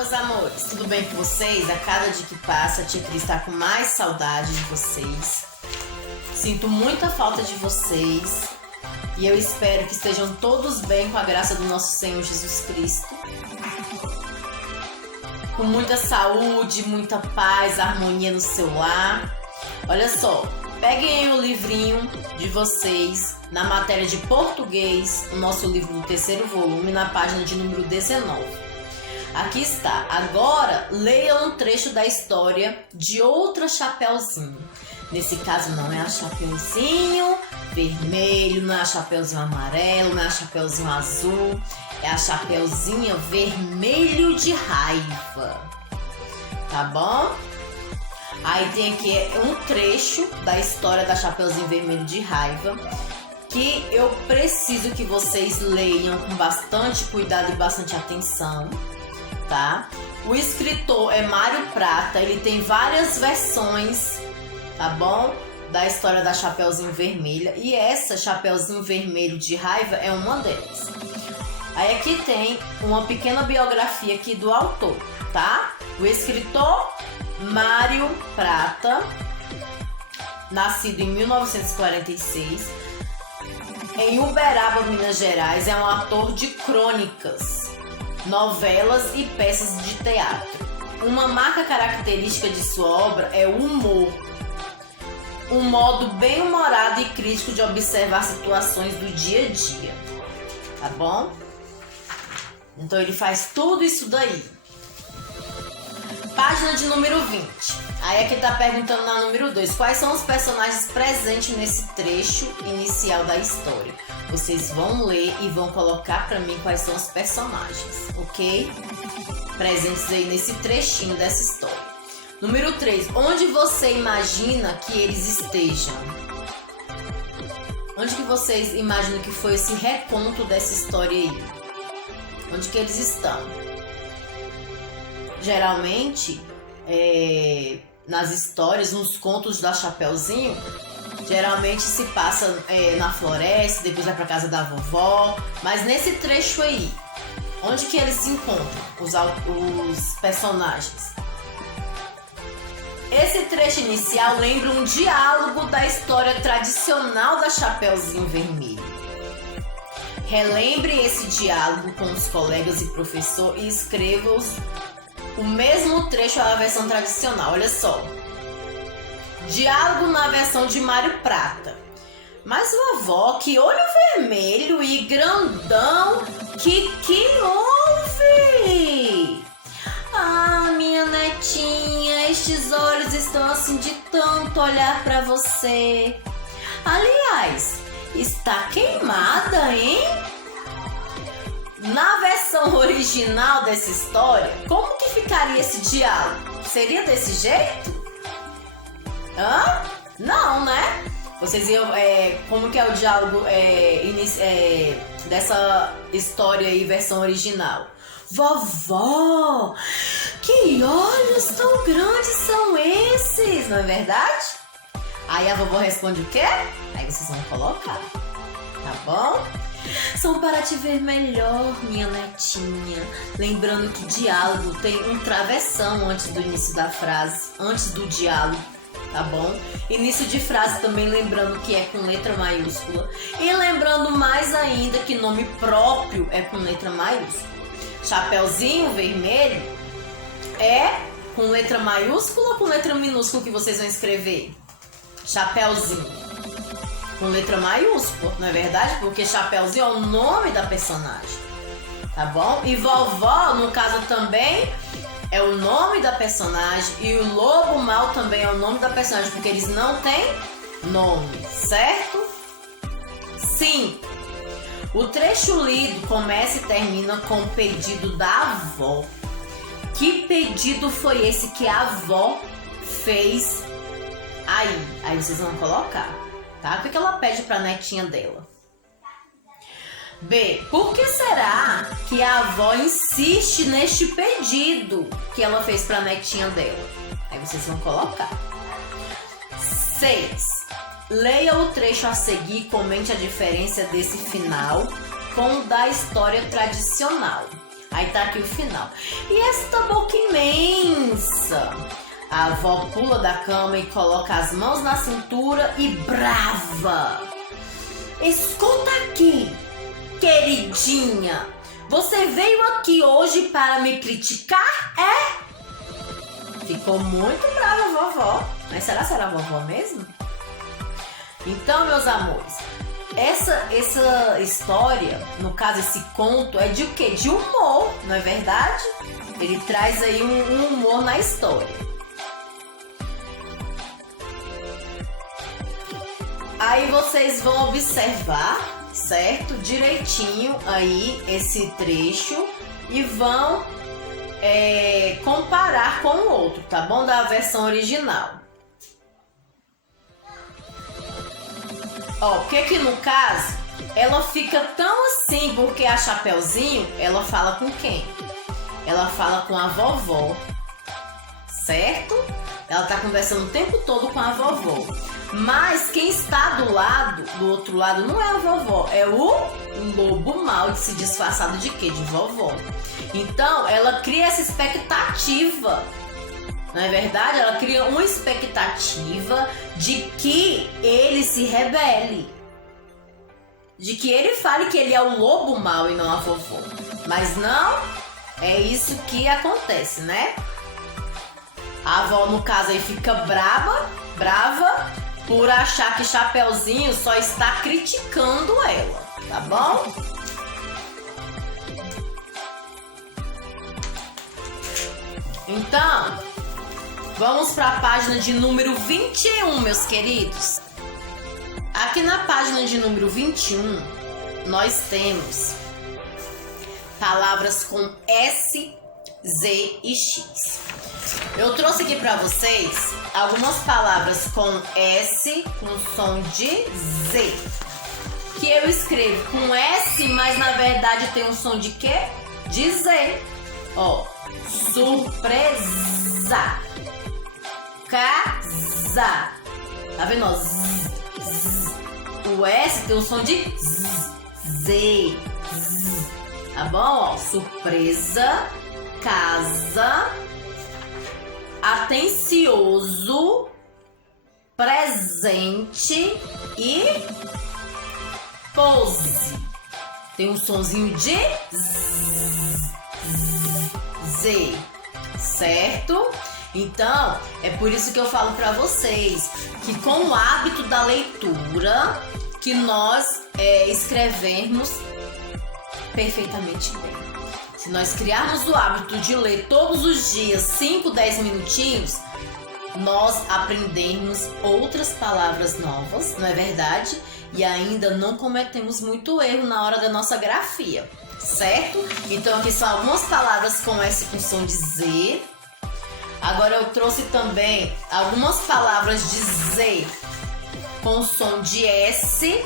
meus amores, tudo bem com vocês? A cada dia que passa, a tia Cris está com mais saudade de vocês. Sinto muita falta de vocês e eu espero que estejam todos bem com a graça do nosso Senhor Jesus Cristo. Com muita saúde, muita paz, harmonia no seu lar. Olha só, peguem o livrinho de vocês na matéria de português, o nosso livro do 3º volume, na página de número 19. Aqui está. Agora, leiam um trecho da história de outra Chapeuzinho. Nesse caso, não é a Chapeuzinho vermelho, não é a Chapeuzinho amarelo, não é a Chapeuzinho azul. É a Chapeuzinho vermelho de raiva. Tá bom? Aí tem aqui um trecho da história da Chapeuzinho vermelho de raiva, que eu preciso que vocês leiam com bastante cuidado e bastante atenção. Tá? O escritor é Mário Prata, ele tem várias versões, tá bom? Da história da Chapeuzinho Vermelha, e essa Chapeuzinho Vermelho de Raiva é uma delas. Aí aqui tem uma pequena biografia aqui do autor, tá? O escritor Mário Prata, nascido em 1946, em Uberaba, Minas Gerais, é um ator de crônicas, novelas e peças de teatro. Uma marca característica de sua obra é o humor, um modo bem humorado e crítico de observar situações do dia a dia, tá bom? Então ele faz tudo isso daí. Página de número 20. Aí aqui tá perguntando na número 2, quais são os personagens presentes nesse trecho inicial da história? Vocês vão ler e vão colocar pra mim quais são os personagens, ok? Presentes aí nesse trechinho dessa história. Número 3, onde você imagina que eles estejam? Onde que vocês imaginam que foi esse reconto dessa história aí? Onde que eles estão? Geralmente, nas histórias, nos contos da Chapeuzinho, geralmente se passa na floresta, depois vai pra casa da vovó. Mas nesse trecho aí, onde que eles se encontram, os personagens? Esse trecho inicial lembra um diálogo da história tradicional da Chapeuzinho Vermelho. Relembre esse diálogo com os colegas e professor e escreva o mesmo trecho à versão tradicional. Olha só. Diálogo na versão de Mário Prata. Mas vovó, que olho vermelho e grandão, que houve? Ah, minha netinha, estes olhos estão assim de tanto olhar pra você. Aliás, está queimada, hein? Na versão original dessa história, como que ficaria esse diálogo? Seria desse jeito? Hã? Não, né? Vocês iam... como que é o diálogo dessa história aí, versão original? Vovó, que olhos tão grandes são esses, não é verdade? Aí a vovó responde o quê? Aí vocês vão colocar, tá bom? São para te ver melhor, minha netinha. Lembrando que diálogo tem um travessão antes do início da frase, antes do diálogo, tá bom? Início de frase também lembrando que é com letra maiúscula. E lembrando mais ainda que nome próprio é com letra maiúscula. Chapeuzinho Vermelho é com letra maiúscula ou com letra minúscula que vocês vão escrever? Chapeuzinho com letra maiúscula, não é verdade? Porque Chapeuzinho é o nome da personagem, tá bom? E vovó, no caso, também é o nome da personagem. E o lobo mau também é o nome da personagem, porque eles não têm nome, certo? Sim. O trecho lido começa e termina com o pedido da avó. Que pedido foi esse que a avó fez aí? Aí vocês vão colocar, tá? O que ela pede pra netinha dela? B. Por que será que a avó insiste neste pedido que ela fez pra netinha dela? Aí vocês vão colocar. 6. Leia o trecho a seguir e comente a diferença desse final com o da história tradicional. Aí tá aqui o final. E esta boca imensa. A avó pula da cama e coloca as mãos na cintura e brava. Escuta aqui, queridinha. Você veio aqui hoje para me criticar, é? Ficou muito brava a vovó. Mas será a vovó mesmo? Então, meus amores, essa história, no caso esse conto, é de o quê? De humor, não é verdade? Ele traz aí um humor na história. Aí vocês vão observar, certo? Direitinho aí esse trecho e vão comparar com o outro, tá bom? Da versão original. Ó, porque que no caso, ela fica tão assim, porque a Chapeuzinho, ela fala com quem? Ela fala com a vovó, certo? Ela tá conversando o tempo todo com a vovó. Mas quem está do outro lado, não é a vovó, é o lobo mau, de se disfarçado de quê? De vovó. Então, ela cria essa expectativa. Não é verdade? Ela cria uma expectativa de que ele se rebele. De que ele fale que ele é o lobo mau e não a vovó. Mas não é isso que acontece, né? A avó, no caso, aí fica brava, por achar que Chapeuzinho só está criticando ela, tá bom? Então, vamos para a página de número 21, meus queridos. Aqui na página de número 21, nós temos palavras com S, Z e X. Eu trouxe aqui para vocês algumas palavras com S, com som de Z. Que eu escrevo com S, mas na verdade tem um som de quê? De Z. Ó, surpresa. Casa. Tá vendo? Ó, z, z. O S tem um som de Z. Z. Tá bom? Ó, surpresa. Casa. Atencioso, presente e pose. Tem um sonzinho de Z, certo? Então, é por isso que eu falo para vocês que com o hábito da leitura, que nós escrevemos perfeitamente bem. Se nós criarmos o hábito de ler todos os dias 5, 10 minutinhos, nós aprendemos outras palavras novas, não é verdade? E ainda não cometemos muito erro na hora da nossa grafia, certo? Então aqui são algumas palavras com S com som de Z. Agora eu trouxe também algumas palavras de Z com som de S.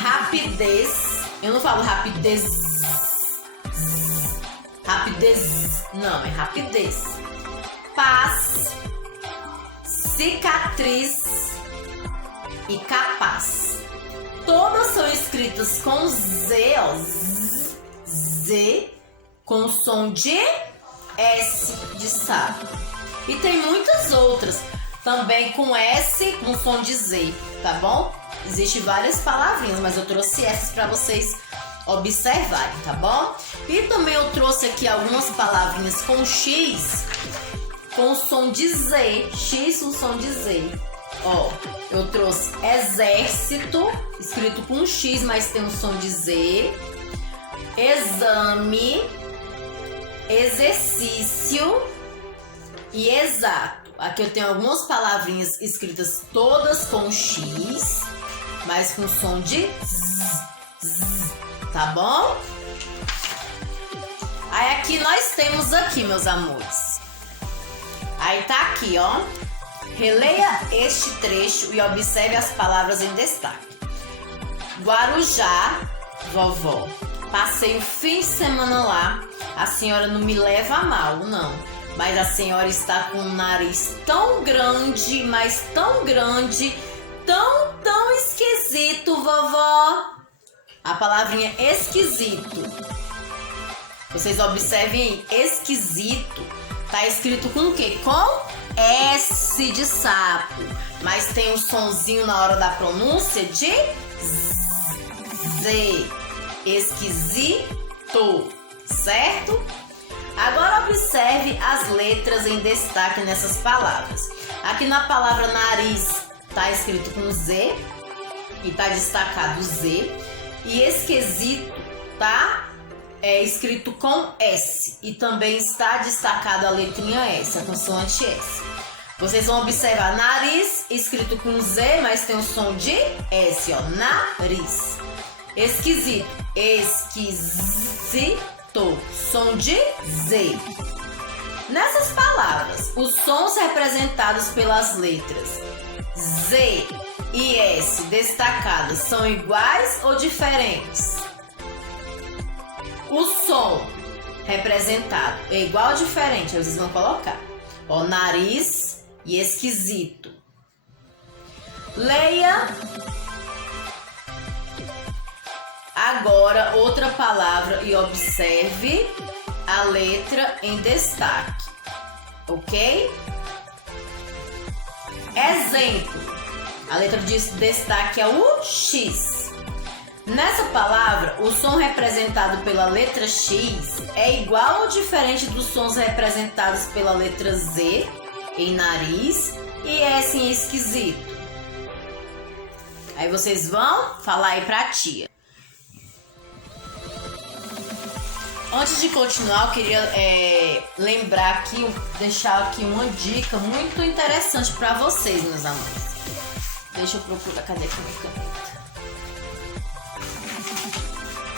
Rapidez. Eu não falo rapidez. Rapidez. Não, é rapidez. Paz. Cicatriz. E capaz. Todas são escritas com Z, ó. Z. Com som de S de sapo. E tem muitas outras também com S com som de Z, tá bom? Existem várias palavrinhas, mas eu trouxe essas para vocês observarem, tá bom? E também eu trouxe aqui algumas palavrinhas com X com som de Z, X com som de Z. Ó, eu trouxe exército, escrito com X, mas tem um som de Z. Exame, exercício e exato. Aqui eu tenho algumas palavrinhas escritas todas com X, mas com som de Z, Z, tá bom? Aí aqui nós temos aqui, meus amores. Aí tá aqui, ó. Releia este trecho e observe as palavras em destaque. Guarujá, vovó. Passei o fim de semana lá. A senhora não me leva a mal, não. Mas a senhora está com um nariz tão grande, mas tão grande, tão esquisito, vovó. A palavrinha esquisito. Vocês observem aí, esquisito. Tá escrito com o quê? Com S de sapo. Mas tem um sonzinho na hora da pronúncia de Z. Esquisito. Certo? Agora observe as letras em destaque nessas palavras. Aqui na palavra nariz tá escrito com Z e tá destacado Z. E esquisito tá escrito com S e também está destacada a letrinha S, a consoante S. Vocês vão observar nariz escrito com Z, mas tem o som de S, ó, nariz. Esquisito, esquisito, som de Z. Nessas palavras, os sons representados pelas letras Z e S destacados são iguais ou diferentes? O som representado é igual ou diferente? Aí vocês vão colocar. Ó, nariz e esquisito. Leia agora outra palavra e observe a letra em destaque. Ok? Exemplo. A letra de destaque é o X. Nessa palavra, o som representado pela letra X é igual ou diferente dos sons representados pela letra Z em nariz e S em esquisito? Aí vocês vão falar aí pra tia. Antes de continuar, eu queria lembrar aqui, deixar aqui uma dica muito interessante para vocês, meus amores. Deixa eu procurar, cadê aqui a caneta?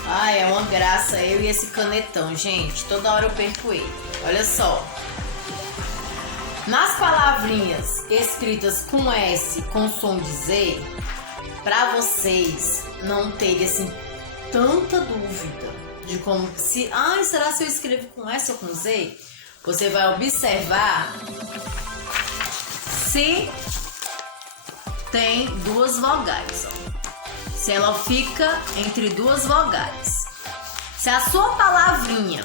Ai, é uma graça eu e esse canetão, gente. Toda hora eu perco ele. Olha só. Nas palavrinhas escritas com S, com som de Z, para vocês não terem assim tanta dúvida de como se... Ai, será se eu escrevo com S ou com Z? Você vai observar se tem duas vogais, ó. Se ela fica entre duas vogais. Se a sua palavrinha,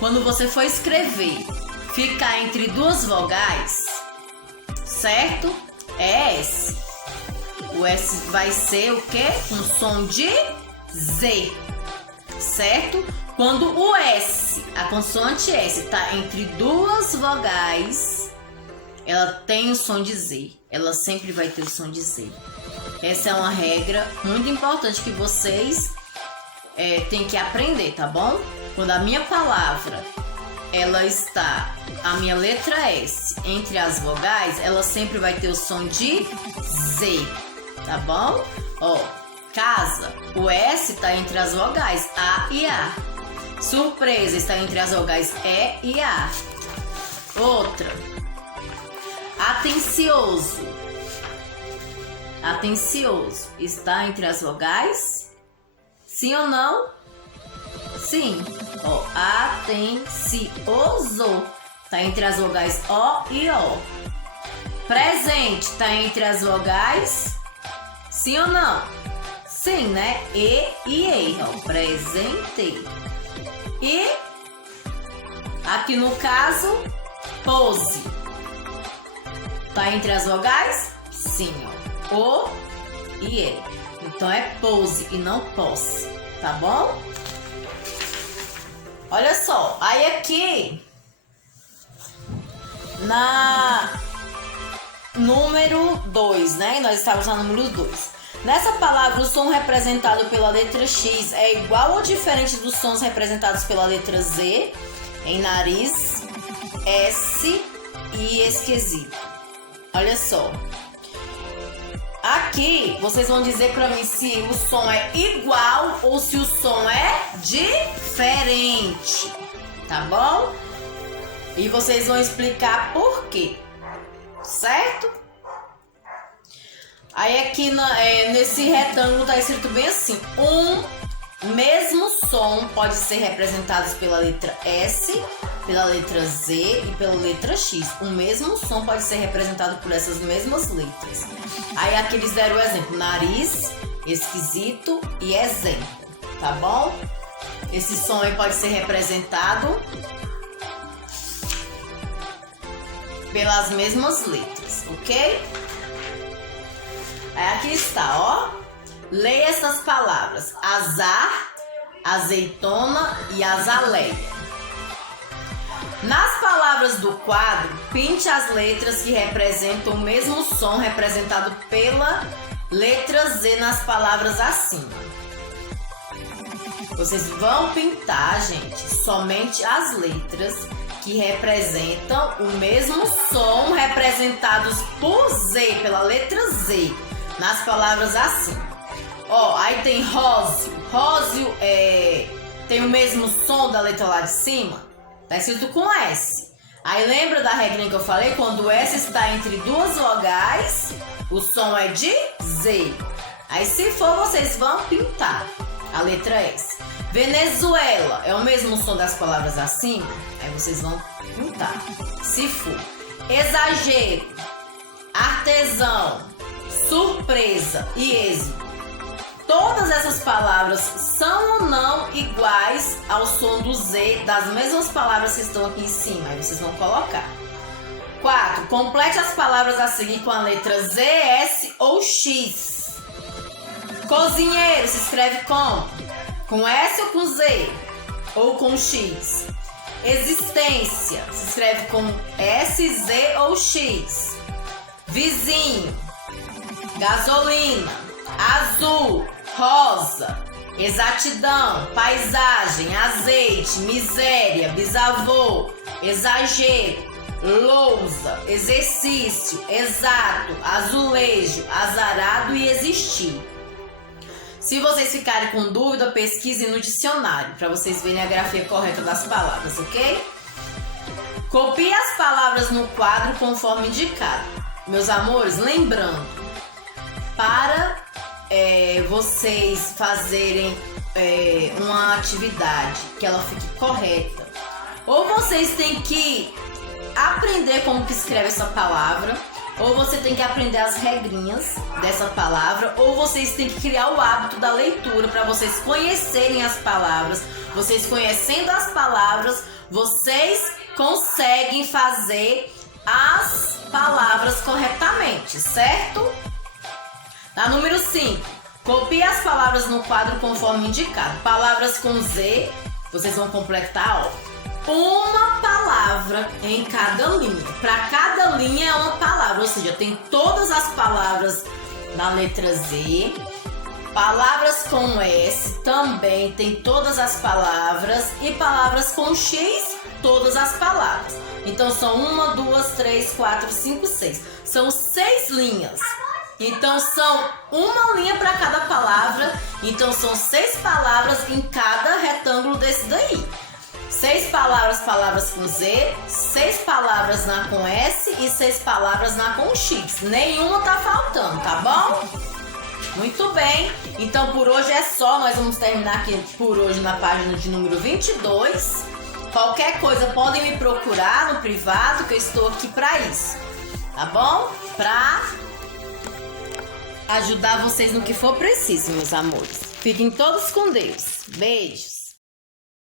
quando você for escrever, ficar entre duas vogais, certo? É S. O S vai ser o quê? Um som de Z, certo? Quando o S, a consoante S, está entre duas vogais, ela tem o som de Z. Ela sempre vai ter o som de Z. Essa é uma regra muito importante que vocês têm que aprender, tá bom? Quando a minha palavra, ela está, a minha letra S, entre as vogais, ela sempre vai ter o som de Z, tá bom? Ó, casa, o S está entre as vogais A e A. Surpresa está entre as vogais E e A. Outra, atencioso. Atencioso está entre as vogais? Sim ou não? Sim. Ó, atencioso está entre as vogais O e O. Presente está entre as vogais? Sim ou não? Sim, né? E E. Ó, presente. E aqui no caso, pose. Tá entre as vogais? Sim, ó. O e E. Então é pose e não posse, tá bom? Olha só, aí aqui na número 2, né? Nós estávamos na número 2. Nessa palavra, o som representado pela letra X é igual ou diferente dos sons representados pela letra Z em nariz, S e esquisito. Olha só. Aqui, vocês vão dizer pra mim se o som é igual ou se o som é diferente, tá bom? E vocês vão explicar por quê, certo? Aí aqui nesse retângulo tá escrito bem assim: um mesmo som pode ser representado pela letra S, pela letra Z e pela letra X. O mesmo som pode ser representado por essas mesmas letras. Aí aqui eles deram o exemplo: nariz, esquisito e exemplo. tá bom? Esse som aí pode ser representado pelas mesmas letras, ok? Aí aqui está, ó. Leia essas palavras: azar, azeitona e azaleia. Nas palavras do quadro, pinte as letras que representam o mesmo som representado pela letra Z nas palavras acima. Vocês vão pintar, gente, somente as letras que representam o mesmo som representados por Z, pela letra Z, nas palavras acima. Ó, aí tem róseo. Róseo tem o mesmo som da letra lá de cima? Tá escrito com S. Aí lembra da regrinha que eu falei? Quando o S está entre duas vogais, o som é de Z. Aí se for, vocês vão pintar a letra S. Venezuela é o mesmo som das palavras acima? Aí vocês vão pintar. Se for. Exagero, artesão, surpresa e êxito. Todas essas palavras são ou não iguais ao som do Z das mesmas palavras que estão aqui em cima. Aí vocês vão colocar. 4. Complete as palavras a seguir com a letra Z, S ou X. Cozinheiro se escreve como? Com S ou com Z? Ou com X? Existência se escreve com S, Z ou X. Vizinho, gasolina, azul, rosa, exatidão, paisagem, azeite, miséria, bisavô, exagero, lousa, exercício, exato, azulejo, azarado e existir. Se vocês ficarem com dúvida, pesquisem no dicionário para vocês verem a grafia correta das palavras, ok? Copie as palavras no quadro conforme indicado. Meus amores, lembrando, para vocês fazerem uma atividade que ela fique correta, ou vocês têm que aprender como que escreve essa palavra, ou você tem que aprender as regrinhas dessa palavra, ou vocês têm que criar o hábito da leitura para vocês conhecerem as palavras. Vocês conhecendo as palavras, vocês conseguem fazer as palavras corretamente, certo? Na número 5, copie as palavras no quadro conforme indicado. Palavras com Z, vocês vão completar, ó, uma palavra em cada linha. Para cada linha é uma palavra, ou seja, tem todas as palavras na letra Z. Palavras com S também tem todas as palavras. E palavras com X, todas as palavras. Então são 1, 2, 3, 4, 5, 6. São 6 linhas. Então são uma linha para cada palavra. Então são 6 palavras em cada retângulo desse daí. 6 palavras com Z, 6 palavras na com S e 6 palavras na com X. Nenhuma tá faltando, tá bom? Muito bem. Então por hoje é só. Nós vamos terminar aqui por hoje na página de número 22. Qualquer coisa podem me procurar no privado, que eu estou aqui para isso. Tá bom? Para ajudar vocês no que for preciso, meus amores. Fiquem todos com Deus. Beijos.